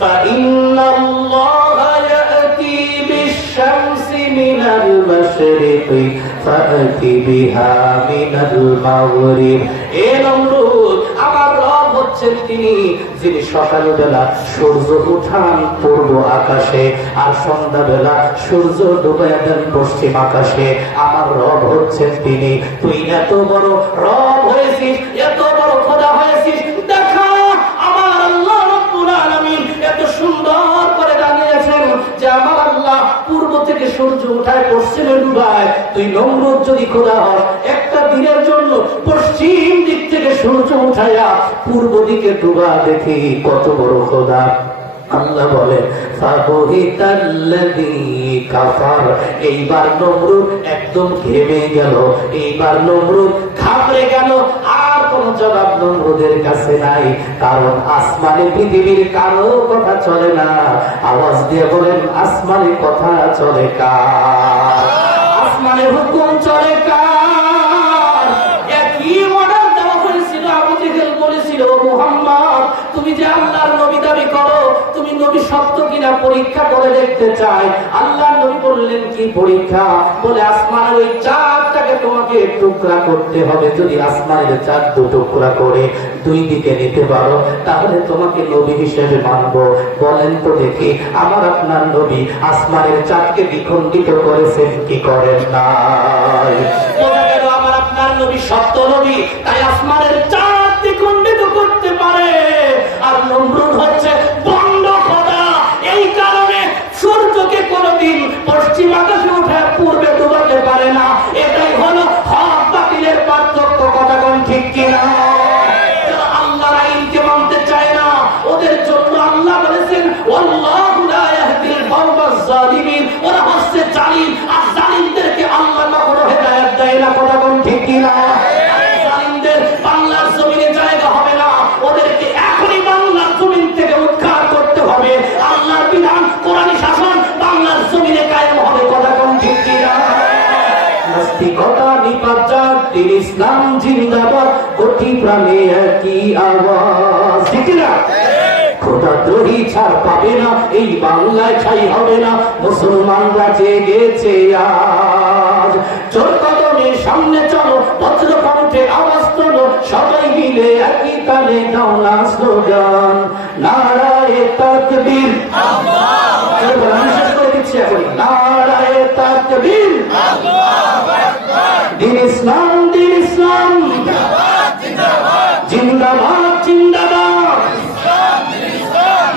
ফাইন্নাল্লাহা ইয়াতি বিশ-শামসি মিনাল মাশরিকি ফাআতি বিহা মিনাল মাগরিব। এ নমরুদ, আমার রব হচ্ছেন তিনি, যিনি সকালবেলা সূর্য উঠান পূর্ব আকাশে আর সন্ধ্যাবেলা সূর্য ডুবাইয়া দেন পশ্চিম আকাশে। আমার রব হচ্ছেন তিনি। তুই এত বড় রব হয়েছিস, এত বড় খোদা হয়েছিস, দেখা আমার আল্লাহ রাব্বুল আলামিন এত সুন্দর করে জানিয়েছেন যে আমার আল্লাহ পূর্ব থেকে সূর্য উঠায় পশ্চিমে ডুবায়। তুই নমরুদ যদি খোদা হস, একটা দিনের জন্য পশ্চিম দিক থেকে সূর্য উঠায়া পূর্ব দিকে ডুবা, দেখি কত বড় খোদা। আল্লাহ বলে ফাবহিতাল্লাযী কাফার। এইবার নমরুদ একদম ঘেমে গেল, এইবার নমরুদ ঘাবড়ে গেল। আর কোন জবাব নমরুদের কাছে নাই, কারণ আসমানে পৃথিবীর কারো কথা চলে না। আওয়াজ দিয়ে বলেন, আসমানে কথা চলে কার? আসমানে হুকুম চলে কার? একই অর্ডার দেওয়া হয়েছিল। আবু জেহেল বলেছিল, মুহাম্মদ তুমি যে আল্লাহর নবী দাবি করো, তুমি নবী সত্য কিনা পরীক্ষা করে দেখতে চাই। আল্লাহর নবী বললেন, কি পরীক্ষা? বলে আসমানের ওই চাঁদটাকে তোমাকে টুকরা করতে হবে। যদি আসমানের চাঁদ দু টুকরা করে দুই দিকে নিতে পারো, তাহলে তোমাকে নবী হিসেবে মানব। বলেন তো দেখি, আমার আপনার নবী আসমানের চাঁদকে দ্বিখণ্ডিত করেছেন কি করেন নাই? আমার আপনার নবী সত্য নবী, তাই আসমানের চাঁদ দ্বিখণ্ডিত করতে পারে। আর নমরুদ হচ্ছে বন্ড খোদা, এই কারণে সূর্যকে কোনদিন পশ্চিম আকাশে উঠে পূর্বে ডুবাতে পারে না। এটাই হলো হক বাতিলের পার্থক্য। কথা কোন ঠিক কিনা? যারা আল্লাহর আইনকে মানতে চায় না, ওদের জন্য আল্লাহ বলেছেন ওয়াল্লাহু লা ইয়াহদিল কওমাজ জালিমিন। ওরা হচ্ছে জালিম, আর জালিমদেরকে আল্লাহ কখনো হেদায়েত দেয় না। কথা কোন ঠিক কিনা? জালিমদের বাংলার জমিনে জায়গা হবে না, ওদেরকে এখনই বাংলার জমিন থেকে উদ্ধার করতে হবে। আল্লাহর বিধান, কোরআনী শাসন বাংলার জমিনে কায়েম হবে। কথা কোন ঠিক কিনা? নাস্তিকতা নিপাত, দিন ইসলাম জিন্দাবাদ, কোটি প্রাণে একই আওয়াজ। ঠিক না? খোদাদ্রোহী ছাড় পাবে না, এই বাংলায় ঠাঁই হবে না। মুসলমানরা জেগেছে আজ। চোর কদমের সামনে চলো, বজ্র কণ্ঠে আওয়াজ তোলো, সবাই মিলে একই তালে দাও না স্লোগান, নারায়ে তাকবীর। আমি শেষ করে দিচ্ছি এখন। নারায়ে তাকবীর, দিন ইসলাম, দিন ইসলাম জিন্দাবাদ, জিন্দাবাদ।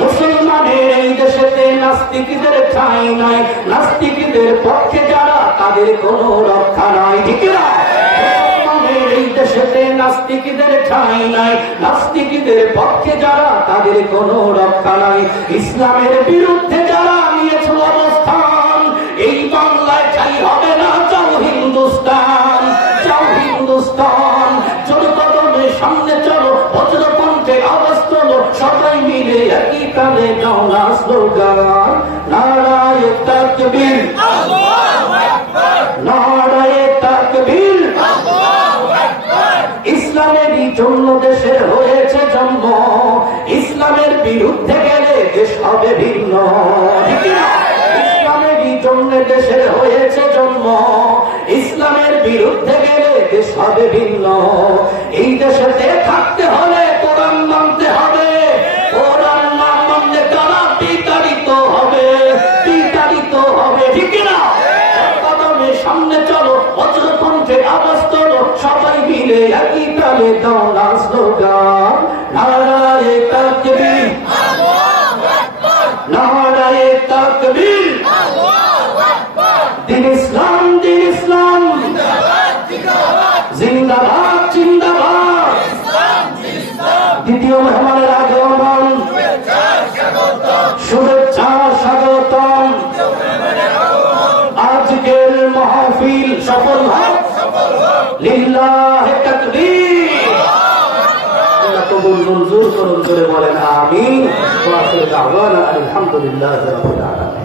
মুসলমানের এই দেশেতে নাস্তিকদের ঠাঁই নাই, নাস্তিকদের পক্ষে যারা তাদের কোনো রক্ষা নাই। ঠিক না? মুসলমানের এই দেশেতে নাস্তিকদের ঠাঁই নাই, নাস্তিকদের পক্ষে যারা তাদের কোনো রক্ষা নাই। ইসলামের বিরুদ্ধে যারা নিয়েছে অবস্থান, এই বাংলায় ঠাঁই হবে না। যাও হিন্দুস্তান, যাও হিন্দুস্তান। চোর কদমের সামনে চলো, বজ্র কণ্ঠে আওয়াজ তোলো, সবাই মিলে একই তালে দাও না স্লোগান, নারায়ে তাকবীর, আল্লাহু আকবার, নারায়ে তাকবীর, আল্লাহু আকবার। ইসলামেরই জন্য দেশের হয়েছে জন্ম, ইসলামের বিরুদ্ধে গেলে দেশ হবে ভিন্ন। ঠিক না? ইসলামেরই জন্য দেশের হয়েছে জন্ম, ইসলামের বিরুদ্ধে গেলে দেশ হবে ভিন্ন। এই দেশেতে থাকতে হলে কোরআন মানতে হবে, কোরআন না মানলে তারা বিতাড়িত হবে, বিতাড়িত হবে। ঠিক না? কদমের সামনে চলো, বজ্র কণ্ঠে আওয়াজ তোলো, সবাই মিলে একই তালে দাও না স্লোগান, নারায়ে তাকবীর, আল্লাহু আকবার, নারায়ে তাকবীর, আল্লাহু আকবার। দিন ইসলাম, দিন ইসলাম জিন্দাবাদ, জিন্দাবাদ। লিল্লাহি তাকবীর। আল্লাহ কবুল মঞ্জুর করুন করে বলেন আমিন। ওয়া আখিরু দাওয়ানা আলহামদুলিল্লাহি রাব্বিল আলামিন।